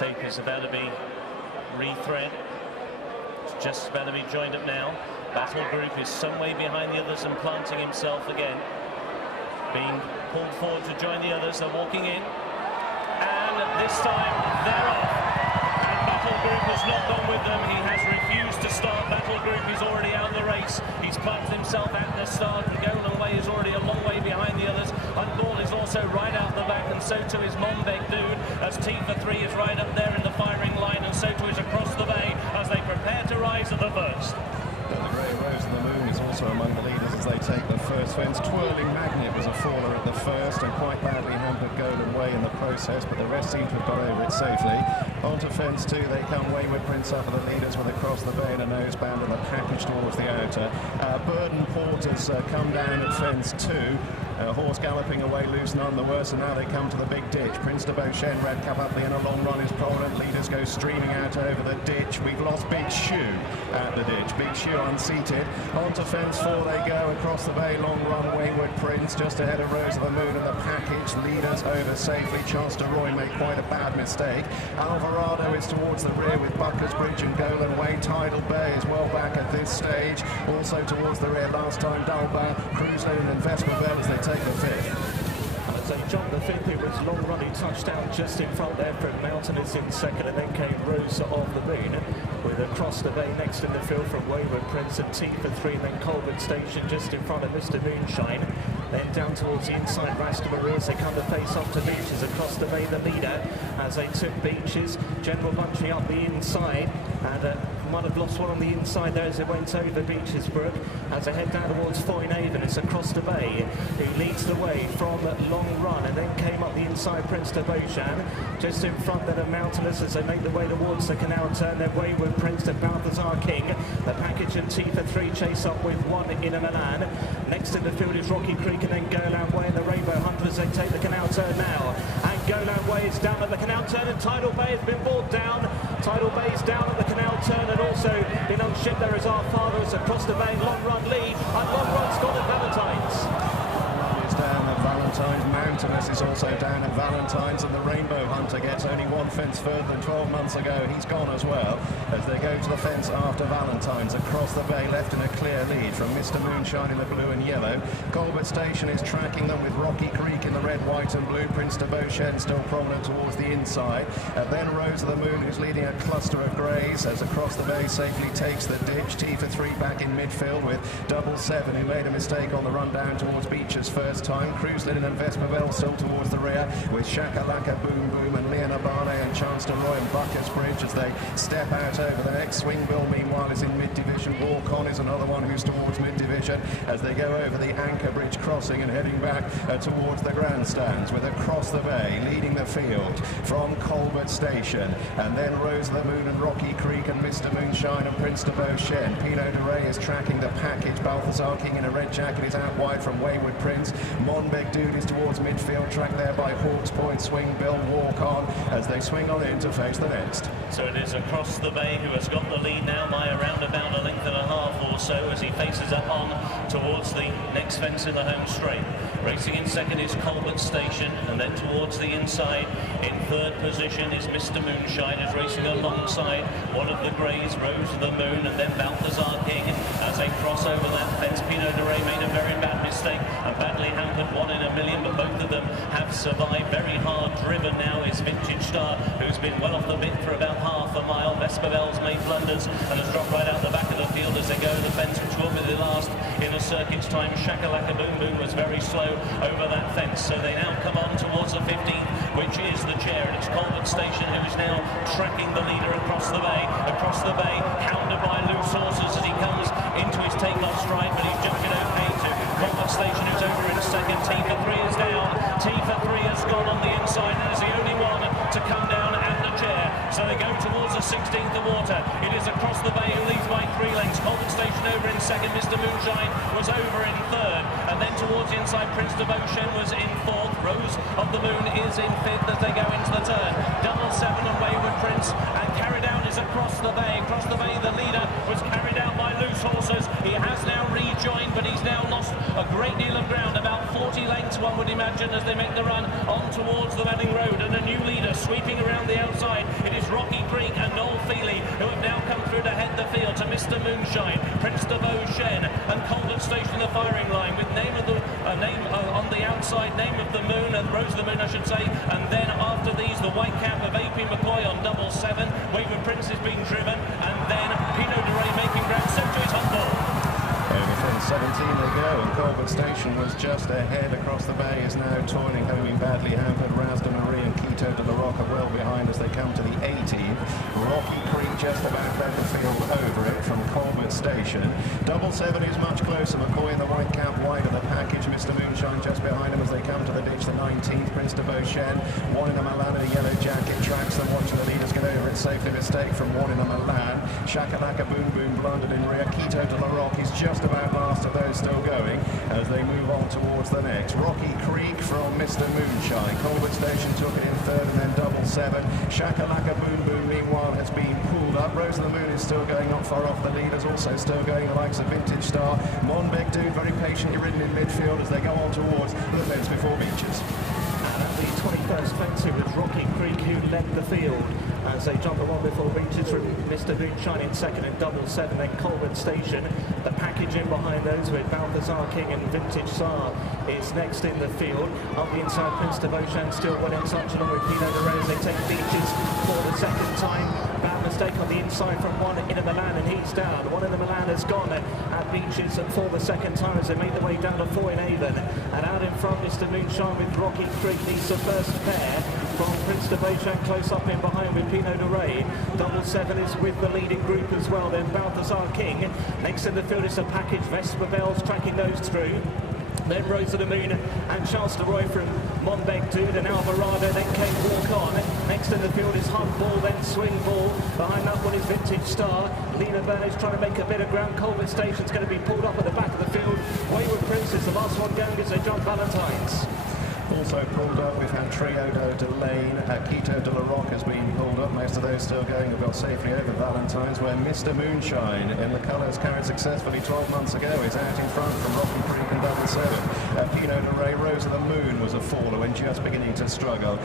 tape is about to be rethread. It's just about to be joined up now. Battle Group is some way behind the others and planting himself again. Being pulled forward to join the others. They're walking in. And this time they're off. And Battle Group has not gone with them. He has refused to start. Battle Group is already out of the race. He's planted himself at the start. And Golan Way is already a long way behind the others. Unball is also right out the back, and so too is Monbeg Dude, as T3 is right up there in the firing line, and so too is Across the Bay as they prepare to rise at the first. The Grey Rose and the Moon is also among the leaders as they take the first fence. Twirling Magnet was a faller at the first and quite badly hampered Golan Way in the process, but the rest seem to have got over it safely. Onto fence 2 they come. Wayward Prince up for the leaders with Across the Bay and a noseband and a package towards the outer. Burden Porters come down at fence 2. Horse galloping away loose, none the worse, and now they come to the big ditch. Prince de Beauchesne, Red Cup up the inner long run is prominent. Leaders go streaming out over the ditch. We've lost Big Shoe at the ditch. Big Shoe unseated. Onto fence 4 they go. Across the Bay, long run, Wayward Prince just ahead of Rose of the Moon and the package. Leaders over safely. Chance de Roy made quite a bad mistake. Alvarado is towards the rear with Buckers Bridge and Golan Way. Tidal Bay is well back at this stage. Also towards the rear last time, Dalba, Cruise Lane and Vespa Bell as they take the fifth. As they jumped the fifth, it was long running touchdown just in front there from Mountainous in second, and then came Rose of the Moon with Across the Bay next in the field from Wayward Prince and T3, and then Colbert Station just in front of Mr. Moonshine. Then down towards the inside, Rasta Maria, they come to face off to Beaches. Across the Bay, the leader, as they took Beaches. General Bunchy up the inside, and might have lost one on the inside there as it went over Beaches Brook. As they head down towards Foynehaven, it's Across the Bay who leads the way from long run, and then came up the inside, Prince de Beauchamp. Just in front then of Mountainous as they make the way towards the canal turn. Then Wayward Prince to Balthazar King. The package and T3 chase up with one in a Milan. Next in the field is Rocky Creek, and then Golan Way and the Rainbow Hunters. They take the canal turn now, and Golan Way is down at the canal turn, and Tidal Bay has been brought down. Tidal Bay is down at the canal turn, and also been unshipped there is Our Father as Across the Bay long run lead, and long run's gone at Valentine's. Down at Valentine's. Mountainous is also down at Valentine's, and the Rainbow Hunter gets only one fence further than 12 months ago. He's gone as well as they go to the fence after Valentine's. Across the Bay left in a clear lead from Mr. Moonshine in the blue and yellow. Colbert Station is tracking them with Rocky Creek in the red, white and blue. Prince de Beauchesne still prominent towards the inside. Then Rose of the Moon, who's leading a cluster of greys as Across the Bay safely takes the ditch. T3 back in midfield with Double Seven, who made a mistake on the run down towards Beaches first time. Cruise Linen and Vespa Bell still towards the rear with Shakalaka Boom Boom and Leona Barney and Chance de Roy and Buckers Bridge as they step out over the next. Swing Bill meanwhile is in mid-division. Walk On is another one who's towards mid-division as they go over the Anchor Bridge crossing and heading back towards the grandstands with Across the Bay leading the field from Colbert Station, and then Rose of the Moon and Rocky Creek and Mr. Moonshine and Prince de Beauchesne. Pinot de Rey is tracking the package. Balthazar King in a red jacket is out wide from Wayward Prince. Monbeg Dude is towards midfield, tracked there by Hawks Point. Swing Bill, Walk On as they swing on in to face the next. So it is Across the Bay who has got the lead now by around about a length and a half or so as he faces up on towards the next fence in the home straight. Racing in second is Colbert Station, and then towards the inside in third position is Mr. Moonshine, is racing alongside one of the greys, Rose of the Moon, and then Balthazar King as they cross over that fence. Pinot de Rey made a very bad mistake and badly hampered, 1 in a million, but both of them have survived. Very hard driven now is Vintage Star, who's been well off the bit for about half a mile. Vespa Bell's made blunders and has dropped right out the back of the field as they go to the fence, which will be the last in a circuit's time. Shakalaka Boom Boom was very slow over that fence, so they now come on towards the 15th, which is the chair, and it's Colbert Station who is now tracking the leader Across the Bay. Across the Bay, hounded by loose horses as he comes into his takeoff stride, but he's jumping okay to Colbert Station, who's over in second. T3 is down. T3 has gone on the inside and is the only one to come down at the chair. So they go towards the 16th of water. It is Across the Bay who leads by 3 lengths. Colbert Station over in second. Mr. Moonshine was over in third. And then towards the inside, Prince de Beauchesne was in fourth. Rose of the Moon is in fifth as they go into the turn. Double Seven and Wayward Prince, and carried out is Across the Bay. Across the Bay, the leader was carried out by loose horses. He has now rejoined, but he's now lost a great deal of ground, about 40 lengths one would imagine, as they make the run on towards the Reading Road, and a new leader sweeping around the outside. It Moonshine, Prince de Beauchesne, and Colbert Station the firing line with name of the on the outside, Name of the Moon and Rose of the Moon, I should say. And then after these, the white cap of AP McCoy on 777. Wayward Prince is being driven, and then Pinot de Rey making ground. Century's on board. Over from 17 they go, and Colbert Station was just ahead across the bay, is now toiling home in badly hampered. Rasda Marie and Quito de la Roca well behind as they come to the 18th. Rocky Creek just about led the field over it from Colbert Station. 777 is much closer. McCoy in the white cap wide of the package. Mr. Moonshine just behind him as they come to the ditch, the 19th. Prince de Beauchesne, one in the Milan in a yellow jacket, tracks them, watching the leaders get over it safely. Mistake from one in the Milan. Shakalaka Boom Boom blundered in rear. Quito de la Roca is just about last of those still going as they move on towards the next. Rocky Creek from Mr. Moonshine. Colbert Station took it in third, and then 777. Shakalaka Boom Boom meanwhile has been pulled up. Rose of the Moon is still going not far off the leaders, also still going the likes of Vintage Star. Monbeg Dude very patiently ridden in midfield as they go on towards the fence before Beaches. And at the 21st fence it was Rocky Creek who led the field as they jump along before Beaches from Mr. Moonshine in second and 777, then Colbert Station. The package in behind those with Balthazar King and Vintage Star is next in the field. On the inside, Prince de Beauchesne still well in touch along with Pinot de Rey as they take Beaches for the second time. Bad mistake on the inside from one in a Milan, and he's down. One in the Milan has gone at Beaches for the second time as they make their way down to 4 in Avon. And out in front, Mr. Moonshine with Rocky Creek needs the first pair from Prince de Beauchesne close up in behind with Pinot de Rey. 777 is with the leading group as well. Then Balthazar King. Next in the field is a package. Vespa Bells tracking those through. Then Rose of the Moon and Charles de Roy from Monbeg Dude and Alvarado. Then came Walk On. Next in the field is Hunt Ball, then Swing Ball. Behind that one is Vintage Star. Lena Burnage trying to make a bit of ground. Colbert Station's going to be pulled up at the back of the field. Wayward Prince is the last one going as they jump Valentine's. Also pulled up, we've had Trio de Lane, Quito de la Roca has been pulled up. Most of those still going have got safely over Valentine's, where Mr. Moonshine in the colours carried successfully 12 months ago is out in front from Rocky Creek and 777. Pinot de Rey, Rose of the Moon was a faller when just beginning to struggle.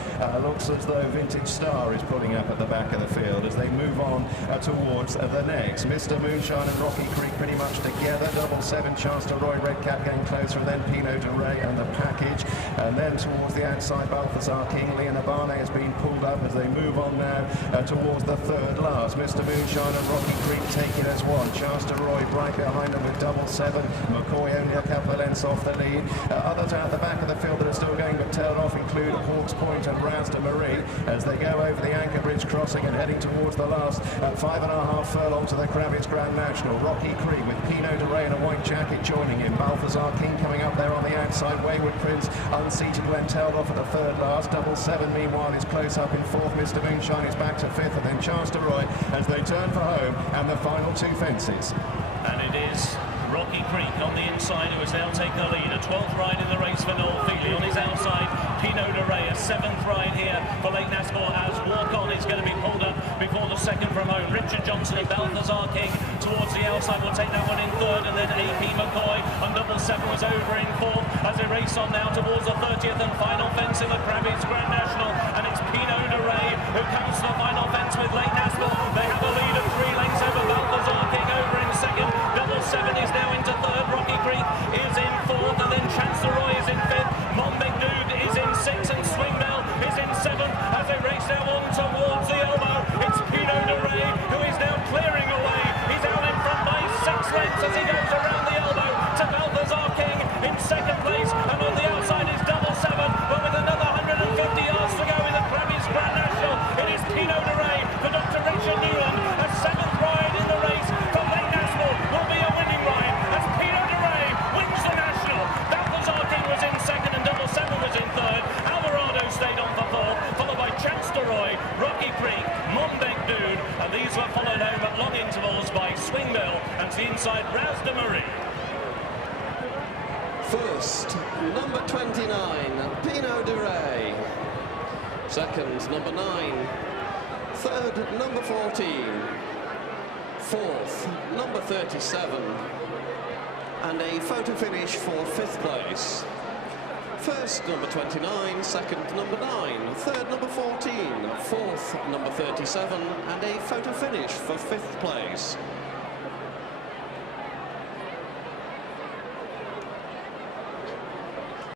Looks as though Vintage Star is pulling up at the back of the field as they move on towards the next. Mr. Moonshine and Rocky Creek pretty much together. 777, Chance de Roy, Red Cap getting closer, and then Pinot de Rey and the package. And then towards the outside, Balthazar King. Leon Abane has been pulled up as they move on now towards the third last. Mr. Moonshine and Rocky Creek take it as one. Chance de Roy right behind them with 777. McCoy only a couple of lengths off the lead. Others out the back of the field that are still going but tailed off include Hawks Point and Rasda Marie as they go over the Anchor Bridge crossing and heading towards the last 5.5 furlongs to the Kravitz Grand National. Rocky Creek with Pinot de Rey in a white jacket joining him. Balthazar King coming up there on the outside. Wayward Prince unseated when tailed off at the third last. 777 meanwhile is close up in fourth. Mr. Moonshine is back to fifth, and then Chance de Roy as they turn for home and the final two fences. And it is Rocky Creek on the inside who has now taken the lead. A 12th ride in the race for Noel Feely. On his outside, Pinot de Rey, a 7th ride here for Lake Nasport as Walk On is going to be pulled up before the second from home. Richard Johnson and Balthazar King towards the outside will take that one in third, and then AP McCoy on 777 was over in fourth as they race on now towards the 30th and final fence in the Kravitz Grand National. And it's Pinot de Rey who comes to the final fence with Lake Nasport. They have a lead of 3 lengths over Balthazar King over in second. 777 is now into third. Rocky Creek is in fourth, and then Chance de Roy is in fifth. Monbeg Dude is in sixth, and Swing Bell is in seventh as they race now on towards the elbow. It's Pinot de Rey who is now clearing away. He's out in front by 6 lengths as he goes around the elbow to Balthazar King in second place, and on the outside is 777, but with another 150 yards to go in the Kravitz Grand National. It is Pinot de Rey for Dr. Richard Newland. A 7th ride in the race from Lake Nasport will be a winning ride as Pinot de Rey wins the National. Balthazar King was in second and 777 was in third. Alvarado stayed on for fourth, followed by Chance de Roy, Rocky Creek, Monbeg Dude, and these were followed home at long intervals by Swing Bell and to the inside Rasda Marie. First, number 29, Pinot de Rey. Second, number 9. Third, number 14. Fourth, number 37. And a photo finish for 5th place. First, number 29. Second, number 9. Third, number 14. Fourth, number 37. And a photo finish for 5th place.